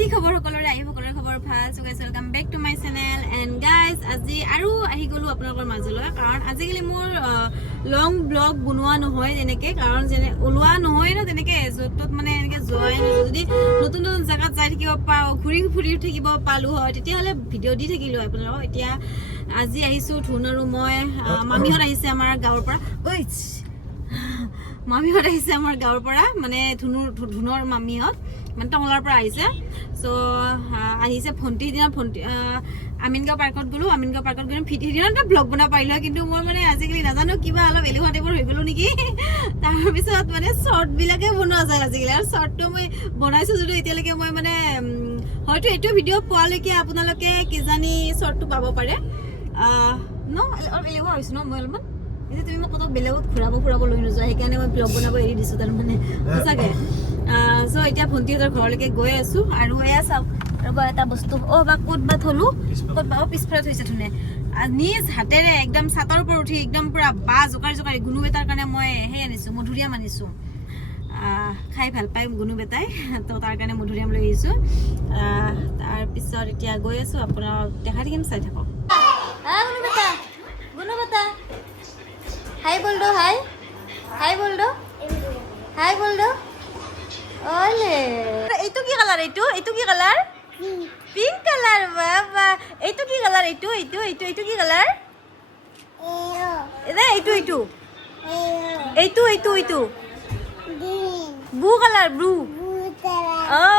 কি খবৰ সকলোৰে আহি সকলোৰে খবৰ ভাল so guys welcome back to my channel and guys আজি আৰু আহি গলো আপোনালোকৰ মাজলৈ কাৰণ আজিকালি মোৰ লং ব্লগ বনোৱা নহয় এনেকে কাৰণ যেনে ওলোৱা নহয় ন তেনেকে যতত মানে এনেকে জয় যদি নতুন নতুন জায়গাত যাই থাকিব পাও ঘুৰি ফুৰি থাকিব পালো হয় তেতিয়া হলে ভিডিও দি থাকিলো আপোনালোকক এতিয়া আজি আহিছো ধুন আৰু মই মামিহত আহিছে আমাৰ গাঁৱৰ পৰা ঐ মামিহত আহিছে আমাৰ গাঁৱৰ পৰা মানে ধুনৰ মামিহত মানে টংলাৰ পৰা আহিছে সো আহিছে ভন্টি দিনা ভন্টি আমিনগাঁও পাৰ্কত গলো আমিনগাঁও পাৰ্কত গৈ ভিডিঅ'টা ব্লগ বনা পাৰিলো কিন্তু মই মানে আজিকালি নাজানো কিবা অলপ এলেহুৱা টাইপৰ হৈ গলো নেকি তাৰপিছত মানে শৰ্ট বিলাকে বনোৱা যায় আজিকালি আৰু শৰ্টটো মই বনাইছো যদিও এতিয়ালৈকে মই মানে হয়তো এইটো ভিডিঅ' পোৱালৈকে আপোনালোকে কিজানি শৰ্টটো পাব পাৰে ন অলপ এলেহুৱা হৈছো ন মই অলপমান এতিয়া তুমি মোক কত বেলেগত ফুৰাব লৈ নোযোৱা সেইকাৰণে মই ব্লগ বনাব এৰি দিছো তাৰমানে সঁচাকে সো এতিয়া ভণ্টিহঁতৰ ঘৰলৈকে গৈ আছো আৰু এয়া চাওক ৰবা এটা বস্তু বা ক'ত বা থলো ক'ত বা পিছফালে থৈছে ধুনে নিজ হাতেৰে একদম ছাতৰ ওপৰত উঠি একদম পুৰা বা জোকাৰি গুণু বেটাৰ কাৰণে মই সেই আনিছো মধুৰিআম আনিছো খাই ভাল পাই গুণু বেটাই তো তাৰ কাৰণে মধুৰিআম লৈ আহিছো তাৰপিছত এতিয়া গৈ আছো আপোনাক দেখা দেখিম চাই থাকক গুণু বেটা हाय बोल दो हाय बोल दो ओले এইটো কি কালার এইটো কি কালার পিঙ্ক কালার বাবা এইটো কি কালার এইটো কি কালার এ এইটো blue colour blue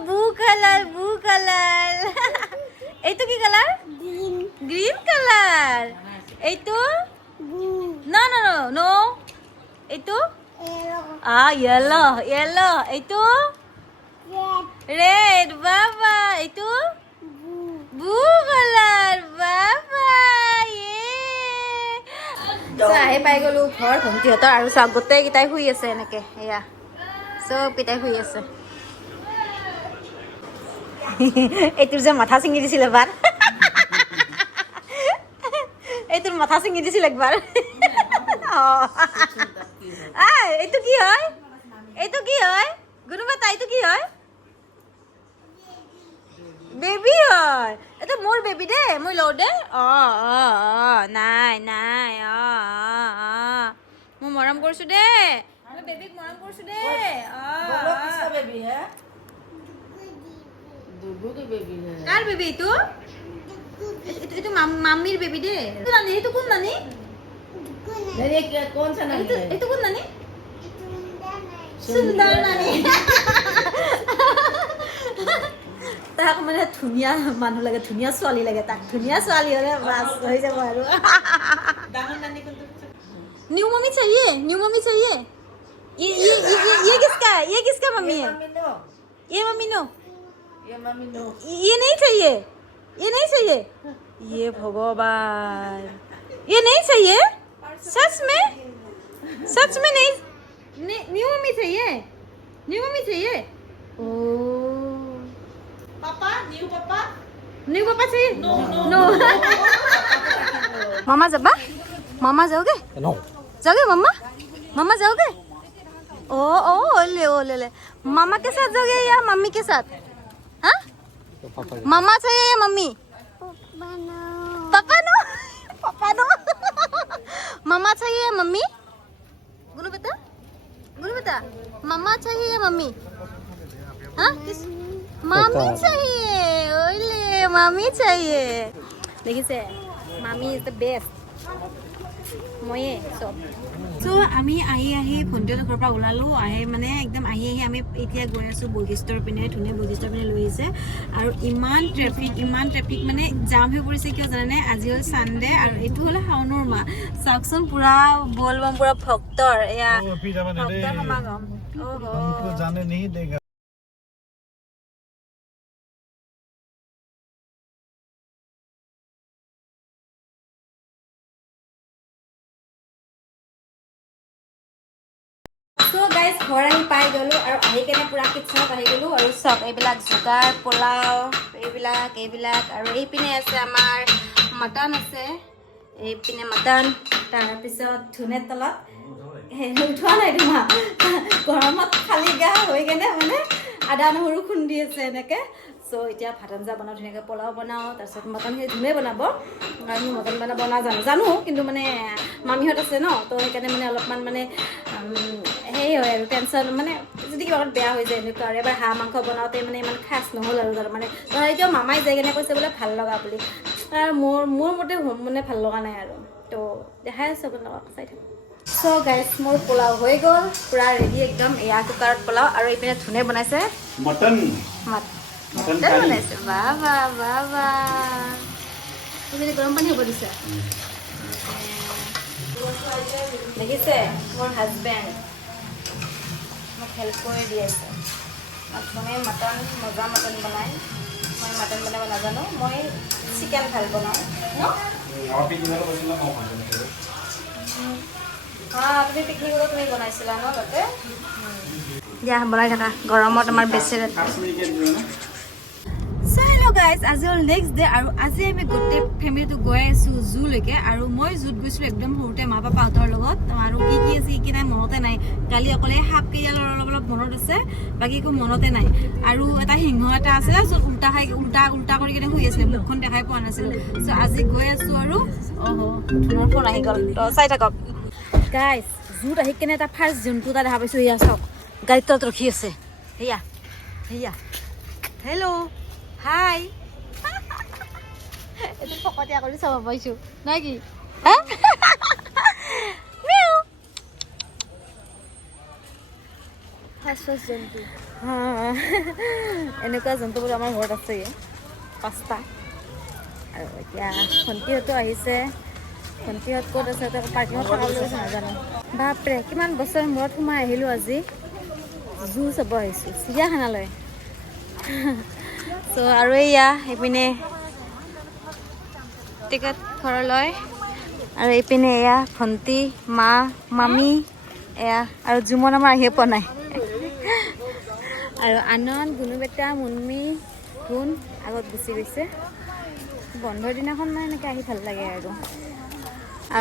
blue colour এইটো কি কালার গ্রিন কালার এইটো No. Ito? Yellow. Ito? Red. Baba. Ito? Blue color. Baba. Yeah. Saya pai golu ঘৰ ভন্টিহঁতৰ আৰু সব গোটেই কিটাই শুই আছে এনেকে এয়া সব কিটাই শুই আছে এইটোৰ যে মাথা চিঙি দিছিল এবাৰ এইটোৰ মাথা চিঙি দিছিল একবাৰ এইটো কি হয় গুণু বেটা এইটো কি হয় বেবি হয় এটা মোৰ বেবি দে মই লও দে নাই মই মৰম কৰিছো দে মই বেবিক মৰম কৰিছো দে किसका बेबी है दुगु की बेबी है কাৰ বেবি এইটো মাম্মিৰ বেবি দে এইটো কোন নানি नहीं ये कौन सा नानी है এইটো কোন নানি সুন্দৰ নানি তাক মানে ধুনীয়া মানুহ লাগে ধুনীয়া ছোৱালী লাগে তাক ধুনীয়া ছোৱালী হলে বাস হৈ যাব আৰু दामन नानी को न्यू मम्मी चाहिए ये किसका मम्मी है ये मम्मी नो ये नहीं चाहिए ये भगवान ये नहीं चाहिए सच में नहीं न्यू मम्मी चाहिए ओ न्यू पापा चाहिए नो मामा जाओगे मामा जाओगे ओ ले मामा के साथ जाओगे या मम्मी के साथ हाँ मामा चाहिए या मम्मी पापा नो मामा चाहिए या मम्मी गुरु बेटा मामा चाहिए या मम्मी हाँ किस मामी चाहिए ओले मामी चाहिए देखिसे मामी इज द बेस्ट ময়ে সব সো আমি আহি ভণ্টিহঁতৰ ঘৰৰ পৰা ওলালো মানে একদম আহি আমি এতিয়া গৈ আছো বৈশিষ্ট্যৰ পিনে ধুনীয়া বৈশিষ্ট্যৰ পিনে লৈ আহিছে আৰু ইমান ট্ৰেফিক মানে জাম হৈ পৰিছে কিয় জানেনে আজি হ'ল চানডে আৰু এইটো হ'লে শাওনৰ মাহ চাওকচোন পুৰা বলবম পুৰা ভক্তৰ এয়া ভক্তৰ সমাগম हमको जाने नहीं देगा So guys, ঘৰ আহি পাই গলো আৰু আহি কেনে পুৰা কিটচেনত আহি গলো আৰু চব এইবিলাক যোগাৰ পোলাও এইবিলাক আৰু এইপিনে আছে আমাৰ মটন আছে এইপিনে মটন তাৰপিছত ধুনে তলত উঠোৱা নাই তোমাৰ গৰমত খালি গা হৈ কেনে মানে আদা নহৰু খুন্দি আছে এনেকৈ চ' এতিয়া ভাত আঞ্জা বনাওঁ ধুনীয়াকৈ পোলাও বনাওঁ তাৰপিছত মটনখিনি ধুনে বনাব কাৰণ মই মটন বনাব জানো কিন্তু মানে মামীহঁত আছে ন তো সেইকাৰণে মানে অলপমান মানে সেই হয় আৰু টেনশ্যন মানে যদি কিবা বেয়া হৈ যায় এনেকুৱা আৰু এবাৰ হাঁহ মাংস বনাওঁতে মানে ইমান খাচ নহ'ল আৰু তাৰমানে এতিয়াও মামাই যাই কেনে কৈছে বোলে ভাল লগা বুলি মোৰ মতে মানে ভাল লগা নাই আৰু তো দেখাই আছোঁ আপোনালোকক চাই থাকক চ' গাইজ মোৰ পোলাও হৈ গ'ল পূৰা ৰেডি একদম এয়া কুকাৰত পোলাও আৰু এইপিনে ধুনে বনাইছে मटन মটন বনাইছে বাহ বাহ বাহ বাহ এইপিনে গৰম পানী হ'ব দিছে দেখিছে মোৰ হাজবেণ্ড মোক হেল্প কৰি দি আছে মই মটন মজা মটন বনাই মই মটন বনাব নাজানো মই চিকেন ভাল বনাওঁ ন তুমি পিকনিকতো তুমি বনাইছিলা ন তাতে দিয়া বনাই থাকা গৰমত আমাৰ বেছি চ' হেল্ল' গাইজ আজি হ'ল নেক্সট ডে আৰু আজি আমি গোটেই ফেমিলিটো গৈ আছোঁ জুলৈকে আৰু মই জুত গৈছিলোঁ একদম সৰুতে মা পাপাহঁতৰ লগত আৰু কি আছে কি নাই মনতে নাই কালি অকলে সাপ কেইডালৰ অলপ অলপ মনত আছে বাকী একো মনতে নাই আৰু এটা সিংহ এটা আছিলে য'ত উল্টা কৰি কিনে শুই আছিলে মুখখন দেখাই পোৱা নাছিলোঁ চ' আজি গৈ আছোঁ আৰু ধুনৰ ফোন আহি গ'ল তো চাই থাকক গাইজ জুত আহি কেনে এটা ফাৰ্ষ্ট জন্তু এটা দেখা পাইছোঁ এয়া চাওক গাড়ীৰ তলত ৰখি আছে সেয়া হেল্ল' হাই এইটো ফকতীয়া কৰি চাব পাইছোঁ নাই কি জন্তু এনেকুৱা জন্তুবোৰ আমাৰ ঘৰত আছে 5টা আৰু এতিয়া ভণ্টিহঁতো আহিছে ভণ্টিহঁত ক'ত আছে পাৰ্কিঙত থকাবলৈ গৈছে নাজানো বাপৰে কিমান বছৰ মূৰত সোমাই আহিলোঁ আজি জু চাব আহিছোঁ চিৰিয়াখানালৈ চ' আৰু এয়া এইপিনে টিকট ঘৰলৈ আৰু এইপিনে এয়া ভণ্টি মা মামী এয়া আৰু জুমন আমাৰ আহিয়ে পোৱা নাই আৰু আনন্দ গুণু বেটা মুনমি গুণ আগত গুচি গৈছে বন্ধৰ দিনাখন মানে এনেকৈ আহি ভাল লাগে আৰু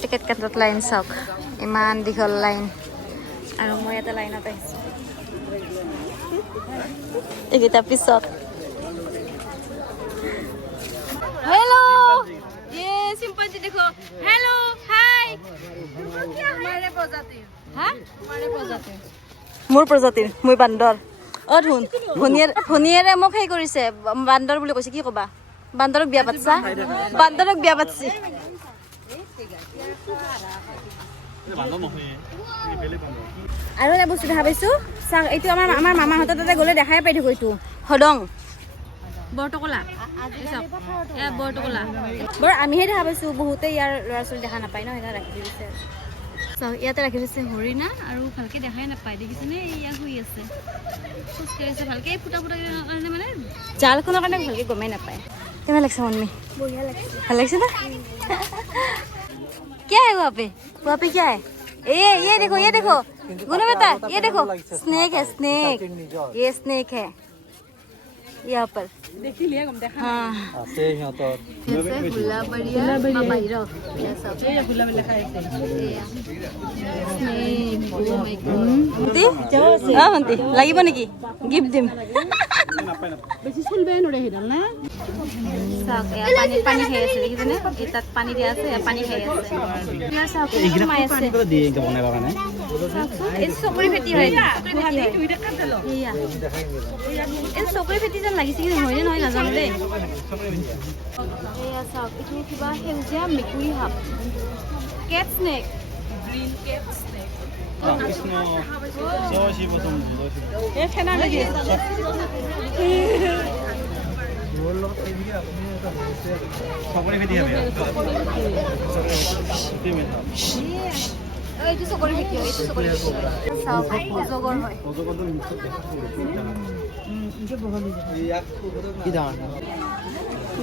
টিকেট কাটত লাইন চাওক ইমান দীঘল লাইন আৰু মই এটা লাইনত আহিছোঁ এইকেইটা পিছত हेलो ये सिंपल जी देखो हेलो हाय हमारे प्रजाति हाँ हमारे प्रजाति मोर प्रजाति মই বান্দৰ অ ধুন ভনিয়েৰে মোক সেই কৰিছে বান্দৰ বুলি কৈছে কি কবা বান্দৰক বিয়া পাতছা বান্দৰক বিয়া পাতছি আৰু এটা বস্তু দেখা পাইছোঁ চাওক এইটো আমাৰ মামাহঁতৰ তাতে গ'লে দেখাই পাই থাকোঁ এইটো হদং বৰটকলা বৰটকলা বাৰু আমিহে দেখা পাইছোঁ বহুতে ইয়াৰ ল'ৰা ছোৱালী দেখা নাপায় ন সেইকাৰণে ৰাখি দিছে চাওক ইয়াতে ৰাখি দিছে হৰিণা আৰু ভালকৈ দেখাই নাপায় দেখিছেনে এয়া শুই আছে খোজকাঢ়িছে ভালকৈ ফুটা কাৰণে মানে জালখনৰ কাৰণে ভালকৈ গমেই নাপায় কেনে লাগিছে মনমি বঢ়িয়া লাগিছে ভাল লাগিছে না क्या है वहाँ पे क्या है ये देखो गुनो बेटा ये देखो स्नेक है स्नेक ये स्नेक है यहाँ पर देखी लिया हम देखा हाँ आते हैं तो ऐसे गुला बढ़िया बाहर ये सब ये गुला में लिखा है स्नेक ओ माय गॉड हां हंती লাগিব নেকি গিফট দিম বেছি চলবে নৰে হিডাল না সাক পানি খাই আছে দেখিছেনে এই তাত পানি দিয়া আছে পানি খাই আছে ইয়া সাক মাই আছে পানি দিয়ে ইনকা বনাইবা কানে এই চকৰি ফেটি হয় চকৰি ফেটি হয় দুইটা কাট দিলো ইয়া এই চকৰি ফেটি যেন লাগিছে কি হয় নে নহয় নাজানো দেই এয়া সাক এইটো কিবা সেউজীয়া মেকুৰী সাপ কেট স্নেক গ্ৰীন কেট স্নেক কৃষ্ণ জয় শিৱ শম্ভু এই খেনা লাগি সকলে খেতি হবে এইটো চকৰি ফেটি হয় এইটো চকৰি ফেটি হয় চাওক অজগৰ হয় অজগৰটো মুখত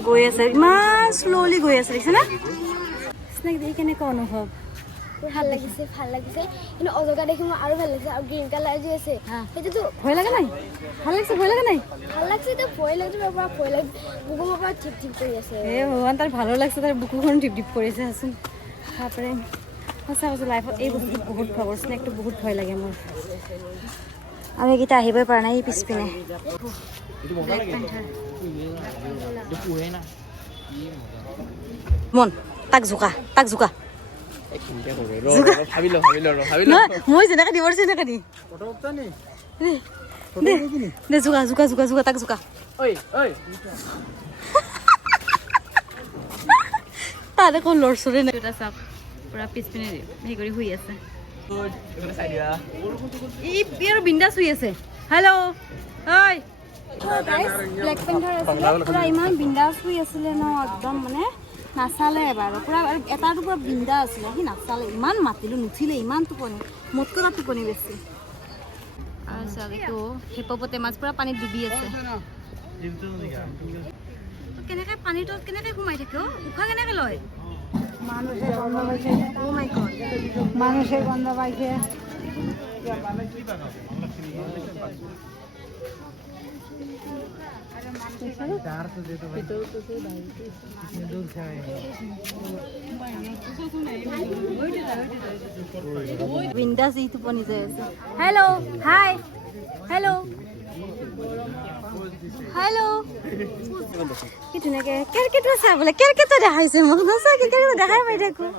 গৈ আছে ইমান শ্ল'লি গৈ আছে দেখিছে না স্নেক দেখি কেনেকুৱা অনুভৱ ভাল লাগিছে কিন্তু অজগা দেখি মোৰ আৰু ভাল লাগিছে আৰু গ্ৰীণ কালাৰ যে আছে সেইটোতো ভয় লাগে নাই ভাল লাগিছে ভয় লাগে নাই ভাল লাগিছে এতিয়া ভয় লাগিছে পৰা ভয় লাগে বুকুৰ পৰা টিপ টিপ কৰি আছে এই ভগৱান তাৰ ভালো লাগিছে তাৰ বুকুখন টিপ টিপ কৰিছে আচোন তাৰপৰে সঁচা কৈছোঁ লাইফত এই বস্তুটো বহুত ভয় স্নেকটো বহুত ভয় লাগে মোৰ আৰু এইকেইটা আহিবই পৰা নাই পিছপিনে মন তাক জোকা মই যেনেকে দিব তেনেকে দি দে জোকা তাক জোকা তাত একো লৰচৰে নাই এটা চাওক পুৰা পিছপিনে হেৰি কৰি শুই আছে ই আৰু বিন্দাছ শুই আছে হেল্ল' ঐ ব্লেক পেন্থাৰ আছিলে পুৰা ইমান বিন্দাছ শুই আছিলে ন একদম মানে নাচালে এবাৰ পুৰা আৰু এটাটো পুৰা বিন্দা আছিলে সি নাচালে ইমান মাতিলো নুঠিলে ইমান টোপনি মোতকৈ তাত টোপনি বেছি আৰু চাওক এইটো হিপপটেমাছ পুৰা পানীত ডুবি আছে কেনেকৈ পানীটো কেনেকৈ সোমাই থাকে উশাহ কেনেকৈ লয় মানুষে গন্ধ পাইছে বিন্দাছ ই টোপনি যাই আছে হেল্ল' হাই হেল্ল' কি ধুনীয়াকৈ কেৰকেটুৱা চাবলৈ কেৰকেটুৱা দেখাইছে মোক নচা কি কেৰকেটুৱা দেখাই পাই থাকোঁ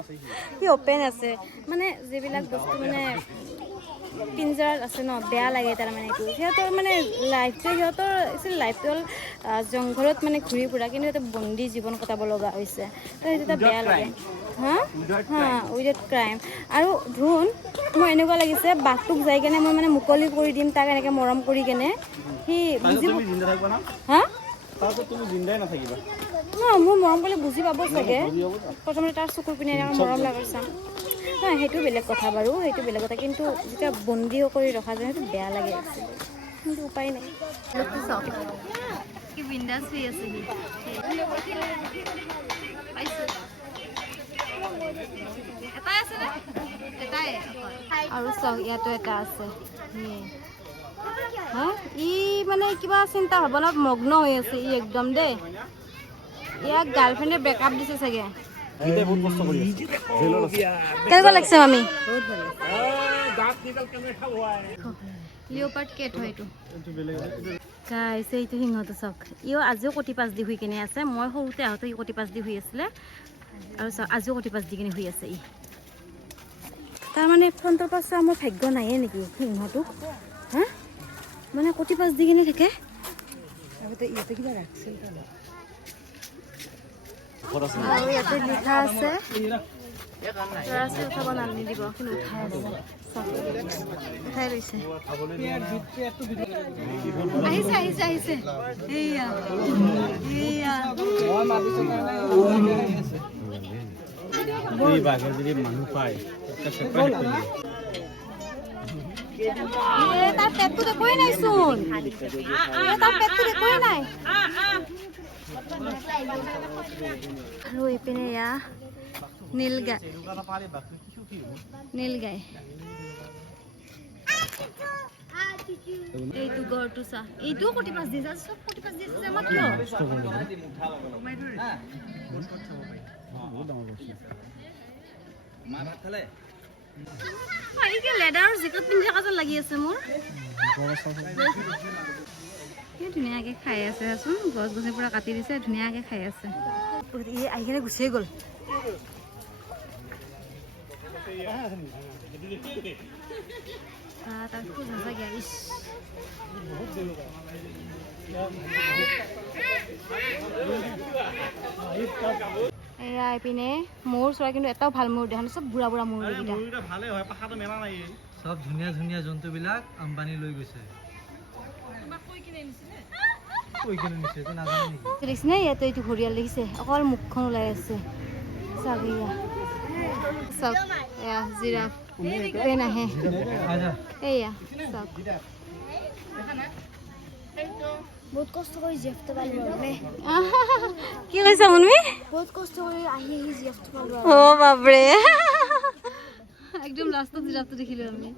কি অপেন আছে মানে যিবিলাক বস্তু মানে পিঞ্জৰাত আছে ন বেয়া লাগে তাৰমানে এইটো সিহঁতৰ মানে লাইফটো সিহঁতৰ একচুৱেলি লাইফটো হ'ল জংঘলত মানে ঘূৰি ফুৰা কিন্তু সিহঁতে বন্দী জীৱন কটাব লগা হৈছে তো সেইটো এটা বেয়া লাগে উইদাউট ক্ৰাইম আৰু ধুন মোৰ এনেকুৱা লাগিছে বাঘটোক যাই কেনে মই মানে মুকলি কৰি দিম তাক এনেকৈ মৰম কৰি কেনে সি বুজিব মোৰ মৰম কৰিলে বুজি পাব চাগে প্ৰথমতে তাৰ চকুৰ পিনে এনেকৈ মৰম লাগাৰ চাম সেইটো বেলেগ কথা বাৰু সেইটো বেলেগ কথা কিন্তু যেতিয়া বন্দী কৰি ৰখা যায় সেইটো বেয়া লাগে কিন্তু উপায় নাই কি বিন্দাছ হৈ আছে আৰু চাওক ইয়াতো এটা আছে ই মানে কিবা চিন্তা ভাৱনাত মগ্ন হৈ আছে ই একদম দেই ইয়াক গাৰ্লফ্ৰেণ্ডে ব্ৰেকআপ দিছে চাগে কেনেকুৱা লাগিছে মামি লিঅ'পাৰ্ড কেট হয় এইটো গাইছে এইটো সিংহটো চাওক ইও আজিও কটি পাঁচ দি শুই কেনে আছে মই সৰুতে আহোঁতে ই কটি পাঁচ দি শুই আছিলে আৰু চাওক আজিও কটি পাঁচ দি কেনে শুই আছে ই তাৰমানে ফ্ৰণ্টৰ পৰা চোৱা মোৰ ভাগ্য নাইয়ে নেকি সিংহটোক হা মানে কটি পাঁচ দি কেনে থাকে ইয়াতে কিবা ৰাখছে আৰু ইয়াতে লিখা আছে ল'ৰা-ছোৱালী উঠাব নালাগিব কিন্তু উঠাই আছে উঠাই লৈছে আহিছে এইয়া যদি মানুহ পায় তাৰ পেটটো দেখুৱাই নাই চোন তাৰ পেটটো দেখুৱাই নাই আৰু এইপিনে এয়া নীলগাই এইটো ঘৰটো চা এইটোও কটি পাঁচ দিছে চব কটি পাঁচ দিছে আমাৰ কিয় লেডাৰৰ জেকেট পিন্ধি থকা যেন লাগি আছে মোৰ ধুনীয়াকৈ খাই আছে চোন গছ গছনি পুৰা কাটি দিছে ধুনীয়াকৈ খাই আছে আহি কিনে গুচিয়ে গ'ল তাৰ খুব সঁচাকৈ এয়া এইপিনে মূৰ চৰাই কিন্তু এটাও ভাল মূৰ দেখা নাই চব বুঢ়া বুঢ়া মূৰ সব ধুনীয়া ধুনীয়া জন্তুবিলাক আম্বানী লৈ গৈছে দেখিছেনে ইয়াতে এইটো ঘৰিয়াল দেখিছে অকল মুখখন ওলাই আছে চাওক চাওক এয়া জিৰাফ নাহে এয়া চাওক বহুত কষ্ট কৰি জিৰাফটো পালোঁ কি কৈছা মুনমি বহুত কষ্ট কৰি আহি জিৰাফটো পালোঁ অ' বাপৰে একদম লাষ্টত জিৰাফটো দেখিলোঁ আমি